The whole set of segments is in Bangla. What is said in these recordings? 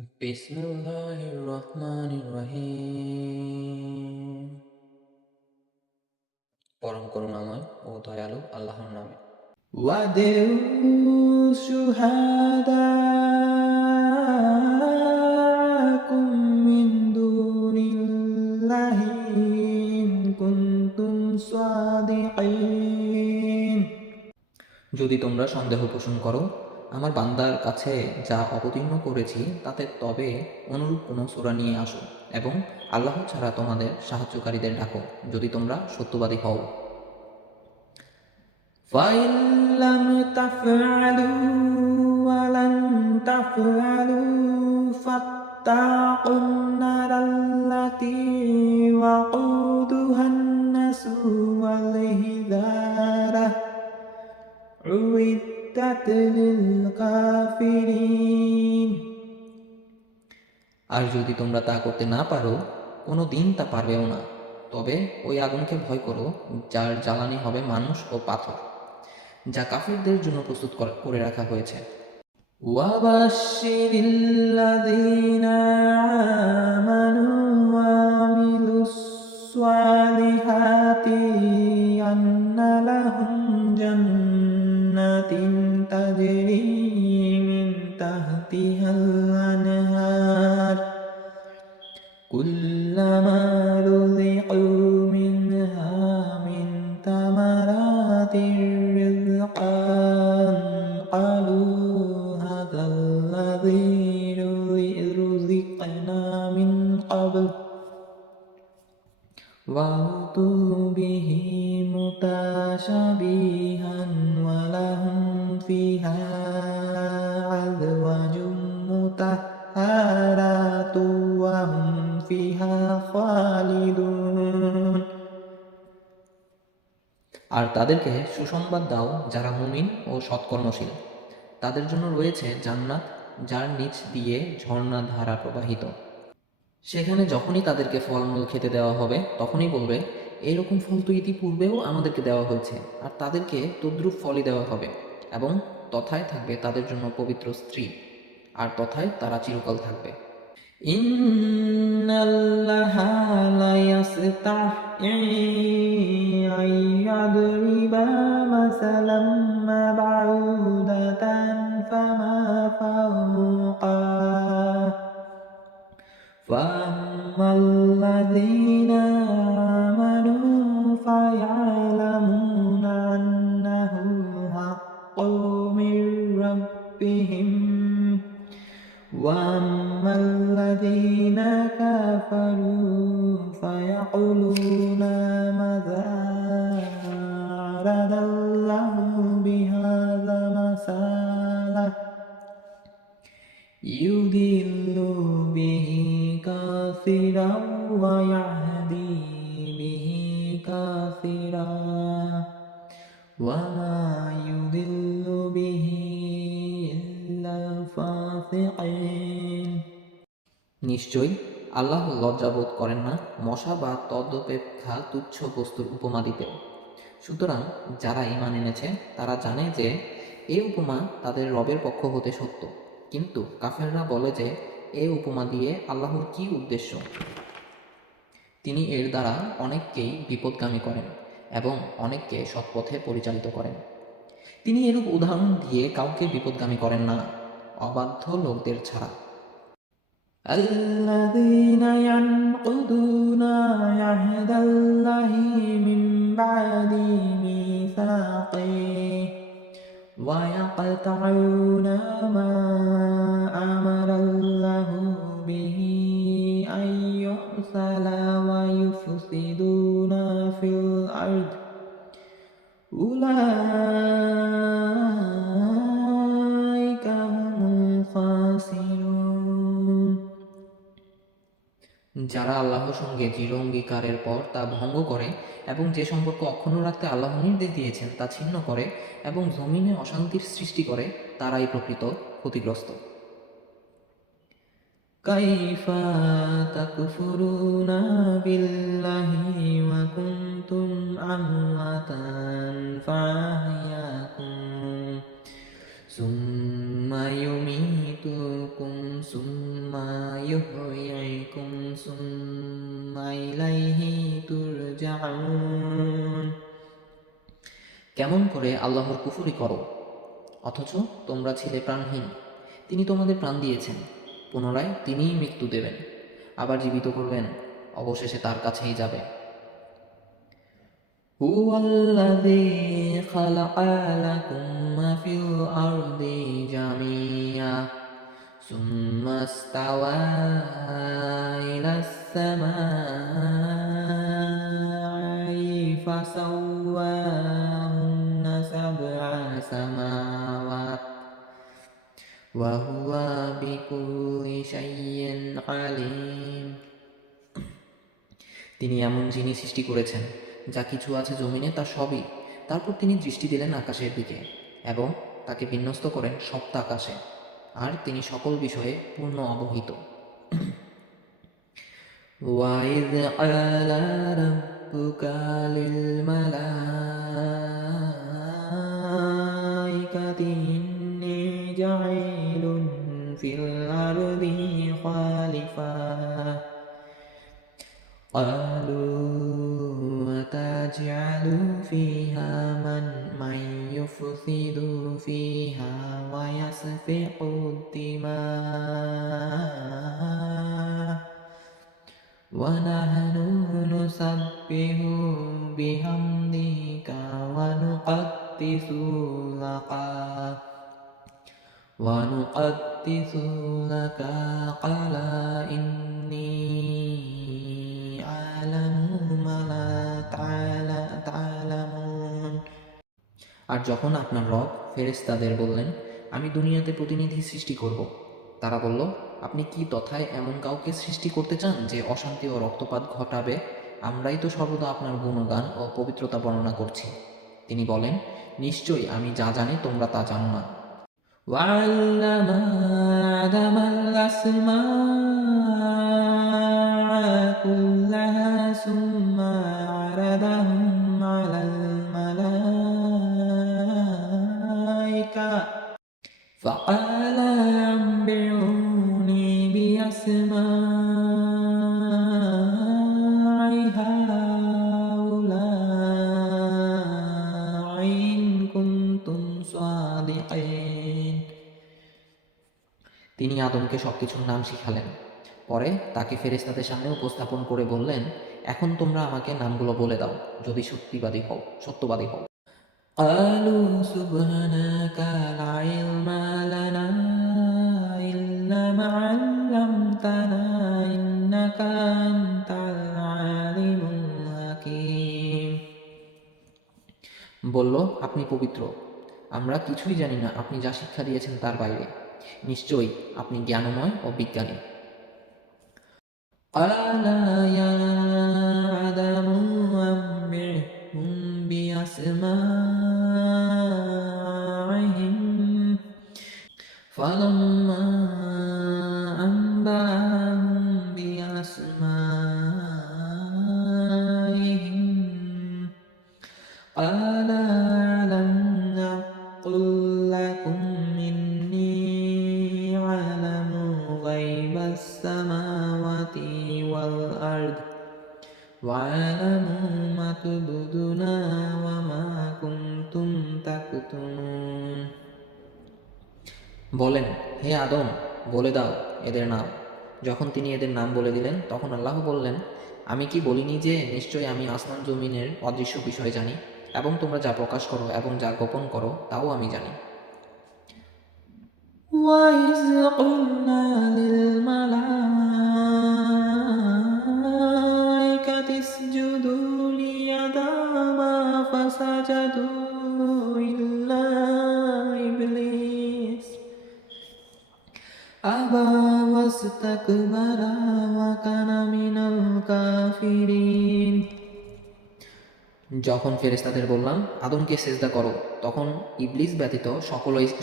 বিসমিল্লাহির রহমানির রহিম। পরম করুণাময় ও দয়ালু আল্লাহর নামে। ওয়াদউ শুহাদাকুম মিন দুনিল্লাহি ইন কুনতুম সাদিকিন। যদি তোমরা সন্দেহ পোষণ করো আমার বান্দার কাছে যা অবতীর্ণ করেছি তাতে, তবে অনুরূপ কোনো সূরা নিয়ে আসো এবং আল্লাহ ছাড়া তোমাদের সাহায্যকারীদের ডাকো যদি তোমরা সত্যবাদী হও। ফাইন লাম তাফআলু ওয়া লান তাফআলু ফাত্তাকুন নারাল্লাতী ওয়াকুদুহান নাসু ওয়াল হিজারাহ উইদ্দাত লিল কাফিরিন। আর যদি তোমরা তা করতে না পারো, কোনো দিন তা পারবেও না, তবে ওই আগুনকে ভয় করো যার জ্বালানি হবে মানুষ ও পাথর, যা কাফিরদের জন্য প্রস্তুত করে রাখা হয়েছে। ওয়াবাশশিরিল্লাযীনা আমানু ওয়া আমিলুস সালিহাতি আন্না লাহুম জান্নাতিন তাজরি মিন তাহতিহাল আনহার কুল্লামা রুযিকু মিনহা মিন তামারাতির রিজকান ক্বালু হাযাল্লাযী রুযিকনা মিন ক্বাবল ওয়াউতু বিহি মুতাশাবিহান ওয়া লাহুম ফিহা আযওয়াজুম মুতাহহারাতু ওয়া হুম ফিহা খালিদুন। আর তাদেরকে সুসংবাদ দাও যারা মুমিন ও সৎকর্মশীল, তাদের জন্য রয়েছে জান্নাত যার নিচ দিয়ে ঝর্ণা ধারা প্রবাহিত। সেখানে যখনই তাদেরকে ফলমূল খেতে দেওয়া হবে তখনই বলবে, এইরকম ফল তো ইতিপূর্বেও আমাদেরকে দেওয়া হয়েছে, আর তাদেরকে তদ্রূপ ফলই দেওয়া হবে, এবং তথায় থাকবে তাদের জন্য পবিত্র স্ত্রী, আর তথায় তারা চিরকাল থাকবে। ইন্নাল্লাহা লা ইয়াসতাহি আইয়াদরিবা মাসালাম মা বাউদাতান ফামা ফাওকাহা ফাআম্মাল্লাযীনা আমানু ফায়া'লামুনা আন্নাহুল হাক্কু মির রাব্বিহিম ওয়া আম্মাল্লাযীনা কাফারু ফায়াকুলুনা মাযা আরাদাল্লাহু বিহাযা মাসালা ইউদিল্লু বিহি কাসিরান ওয়া ইয়াহদি বিহি কাসিরা ওয়া মা ইউদিল্লু বিহি ইল্লাল ফাসিকিন। নিশ্চয়ই আল্লাহ লজ্জাবোধ করেন না মশা বা তদপেক্ষা তুচ্ছ বস্তুর উপমা দিতে। সুতরাং যারা ঈমান এনেছে তারা জানে যে এ উপমা তাদের রবের পক্ষ হতে সত্য, কিন্তু কাফেররা বলে যে এ উপমা দিয়ে আল্লাহর কি উদ্দেশ্য। তিনি এর দ্বারা অনেককেই বিপদগামী করেন এবং অনেককে সৎপথে পরিচালিত করেন। তিনি এরূপ উদাহরণ দিয়ে কাউকে বিপদগামী করেন না, অবাধ্য লোকদের ছাড়া। الذين ينقضون عهد الله من بعد ميثاقه ويقطعون ما أمر الله به أن يرسل ويفسدون في الأرض أولئك هم الخاسرون। যারা আল্লাহর সঙ্গে দৃঢ় অঙ্গীকারের পর তা ভঙ্গ করে এবং যে সম্পর্ক অক্ষুণ্ণ রাখতে আল্লাহ নির্দেশ দিয়েছেন তা ছিন্ন করে এবং জমিনে অশান্তির সৃষ্টি করে, তারাই প্রকৃত ক্ষতিগ্রস্ত। কাইফা তাকফুরুনা বিল্লাহি ওয়া কুনতুম আমওয়াতান ফাআহইয়াকুম সুম্মা ইউমীতুকুম সুম্মা يحييكم ثم إليه ترجعون। কেমন করে আল্লাহর কুফরি করো অথচ তোমরা ছিলে প্রাণহীন। তিনি তোমাদের প্রাণ দিয়েছেন, পুনরায় তিনিই মৃত্যু দেবেন, আবার জীবিত করবেন, অবশেষে তার কাছেই যাবে। هو الذي خلق لكم ما في الأرض جميعا ثم استوى إلى السماء فسواهن سبع سماوات وهو بكل شيء عليم। তিনি এমন জিনিস সৃষ্টি করেছেন যা কিছু আছে জমিনে তা সবই। তারপর তিনি দৃষ্টি দিলেন আকাশের দিকে এবং তাকে বিন্যস্ত করেন সপ্ত আকাশে, আর তিনি সকল বিষয়ে পূর্ণ অবহিত। وَإِذْ قَالَ رَبُّكَ لِلْمَلَائِكَةِ إِنِّي جَاعِلٌ فِي الْأَرْضِ خَلِيفَةً قالوا أتجعل فيها من يفسد فيها ويسفك الدماء ونحن نسبح بحمدك ونقدس لك قال إني আর যখন আপনার রব ফেরেশতাদের বললেন, আমি দুনিয়াতে প্রতিনিধি সৃষ্টি করব, তারা বলল, আপনি কি তথায় এমন কাউকে সৃষ্টি করতে চান যে অশান্তি ও রক্তপাত ঘটাবে? আমরাই তো সর্বদা আপনার গুণগান ও পবিত্রতা বর্ণনা করছি। তিনি বলেন, নিশ্চয়ই আমি যা জানি তোমরা তা জানো না। وعلم آدم الأسماء كلها ثم عرضهم على الملائكة فقال أنبئوني بأسماء هؤلاء إن كنتم صادقين। তিনি আদমকে সবকিছুর নাম শিখালেন। পরে তাকে ফেরেশতাদের সামনে উপস্থাপন করে বললেন, এখন তোমরা আমাকে নামগুলো বলে দাও যদি সত্যবাদী হও। قالوا سبحانك لا علم لنا إلا ما علمتنا إنك أنت العليم الحكيم। বলল, আপনি পবিত্র, আমরা কিছুই জানি না আপনি যা শিক্ষা দিয়েছেন তার বাইরে, নিশ্চয়ই আপনি জ্ঞানময় ও বিজ্ঞানী। قال يا آدم أنبئهم بأسمائهم فلما أنبأهم بأسمائهم قال ألم أقل لكم إني أعلم غيب السماوات والأرض وأعلم ما تبدون وما كنتم تكتمون। বলেন, হে আদম, বলে দাও এদের নাম। যখন তিনি এদের নাম বলে দিলেন তখন আল্লাহ বললেন, আমি কি বলিনি যে নিশ্চয়ই আমি আসমান জমিনের অদৃশ্য বিষয় জানি, এবং তোমরা যা প্রকাশ করো এবং যা গোপন করো তাও আমি জানি। وَإِذْ قُلْنَا لِلْمَلَائِكَةِ اسْجُدُوا لِآدَمَ فَسَجَدُوا إِلَّا إِبْلِيسَ أَبَى وَاسْتَكْبَرَ وَكَانَ مِنَ الْكَافِرِينَ। যখন ফেরেশতাদের বললাম আদমকে সিজদা করো, তখন ইবলিস ব্যতীত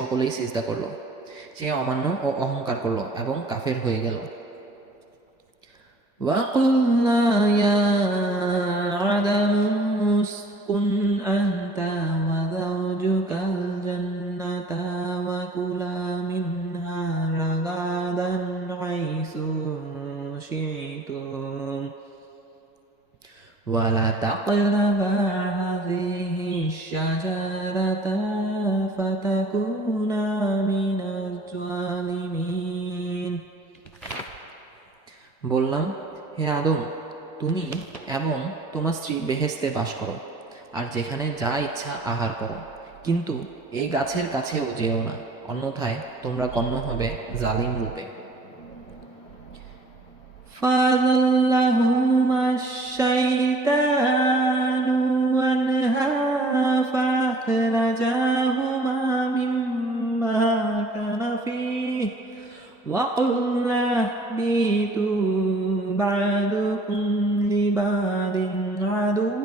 সকলেই সিজদা করল। সে অমান্য ও অহংকার করল এবং কাফের হয়ে গেল। وَقُلْنَا يَا آدَمُ اسْكُنْ أَنْتَ وَزَوْجُكَ الْجَنَّةَ وَكُلَا مِنْهَا رَغَدًا حيث شئتم ولا تقربا هذه الشجرة فتكونا من الظالمين বললাম, হে আদম, তুমি এবং তোমার স্ত্রী বেহেশতে বাস করো, আর যেখানে যা ইচ্ছা আহার করো, কিন্তু এই গাছের কাছেও যেও না, অন্যথায় তোমরা গণ্য হবে জালিম রূপে। فَأَزَلَّهُمَا الشَّيْطَانُ عَنْهَا فَأَخْرَجَاهُمَا مِمَّا كَانَ فِيهِ وَقُلْنَا اهْبِطُوا بَعْضُكُمْ لِبَعْضٍ عَدُوٌّ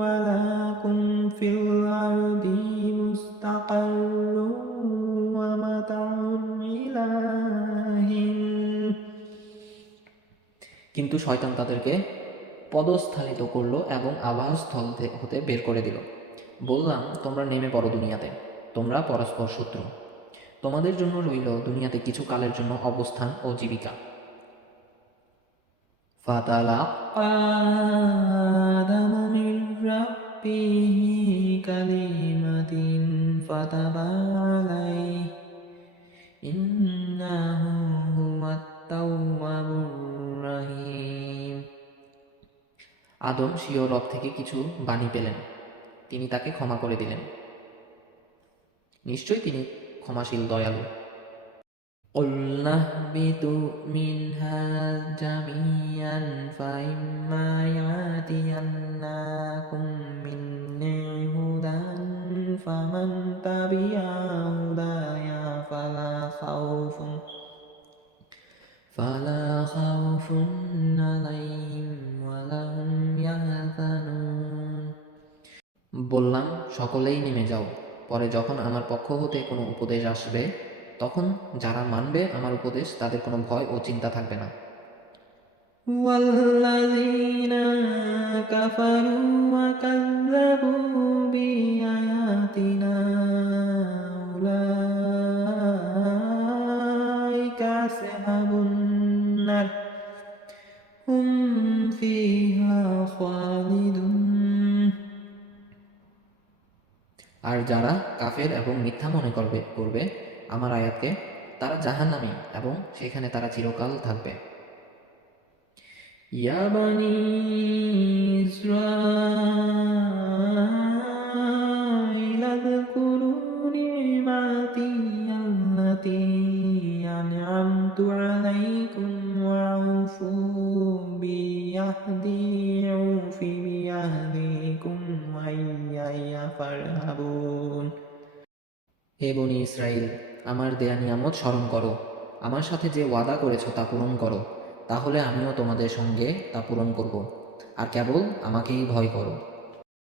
وَلَكُمْ فِي الْأَرْضِ مُسْتَقَرٌّ وَمَتَاعٌ إِلَىٰ حِينٍ। কিন্তু শয়তান তাদেরকে পদস্থালিত করল এবং আবাসস্থল হতে বের করে দিল। বললাম, তোমরা নেমে পড়ো দুনিয়াতে, তোমরা পরস্পর শত্রু, তোমাদের জন্য রইল দুনিয়াতে কিছু কালের জন্য অবস্থান ও জীবিকা। ফাতালাক্কা আদামু মির রাব্বিহি কালিমাতিন ফাতাবা আলাইহি ইন্নাহু হুয়াত তাওয়াবুর রাহিম। আদম স্বীয় রব থেকে কিছু বাণী পেলেন, তিনি তাকে ক্ষমা করে দিলেন, নিশ্চয়ই তিনি ক্ষমাশীল দয়ালু। قُلْنَا اهْبِطُوا مِنْهَا جَمِيعًا فَإِمَّا يَأْتِيَنَّكُم مِّنِّي هُدًى فَمَن تَبِعَ هُدَايَ فَلَا خَوْفٌ عَلَيْهِمْ وَلَا هُمْ يَحْزَنُونَ। বললাম, সকলেই নেমে যাও, পরে যখন আমার পক্ষ হতে কোনো উপদেশ আসবে, তখন যারা মানবে আমার উপদেশ তাদের কোনো ভয় ও চিন্তা থাকবে না। ওয়াল্লাযীনা কাফারু ওয়া কাযযাবু বিআয়াতিনা উলাইকা আসহাবুন নার হুম ফিহা খালিদুন। আর যারা কাফের এবং মিথ্যা মনে করবে আমার আয়াতকে, তারা জাহান্নামী এবং সেখানে তারা চিরকাল থাকবে। ইয়া বানি ইসরাঈল আযকুরু নি'মাতি আল্লাতী আন'আমতু আলাইকুম ওয়া আউফু বিআহদি আউফি বিআহদিকুম ওয়া ইয়্যায়া ফারহাবুন। হে বনি ইসরাইল, আমার দেয়া নিয়ামত স্মরণ করো, আমার সাথে যে ওয়াদা করেছ তা পূরণ করো, তাহলে আমিও তোমাদের সঙ্গে তা পূরণ করব, আর কেবল আমাকেই ভয় করো।